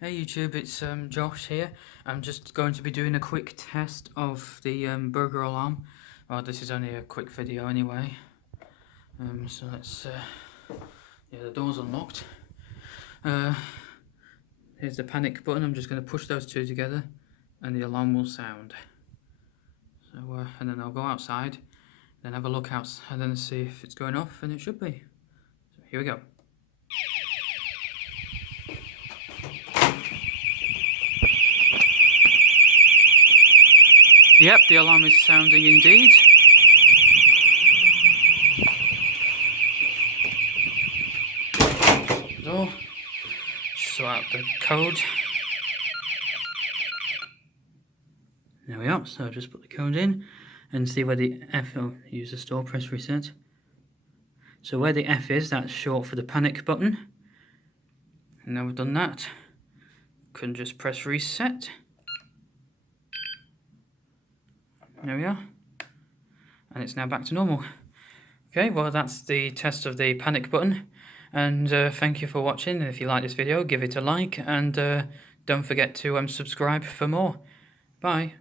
Hey YouTube, it's Josh here. I'm just going to be doing a quick test of the burger alarm. Well, this is only a quick video anyway. So let's, yeah, the door's unlocked. Here's the panic button. I'm just going to push those two together and the alarm will sound. So, and then I'll go outside, then have a look outside and then see if it's going off, and it should be. So here we go. Yep, the alarm is sounding indeed. Door. Sort out the code. There we are. So I'll just put the code in and see where the F, use the store, press reset. So where the F is, that's short for the panic button. And now we've done that, can just press reset. There we are. And it's now back to normal. Okay, well that's the test of the panic button. And thank you for watching. If you like this video, give it a like. And don't forget to subscribe for more. Bye.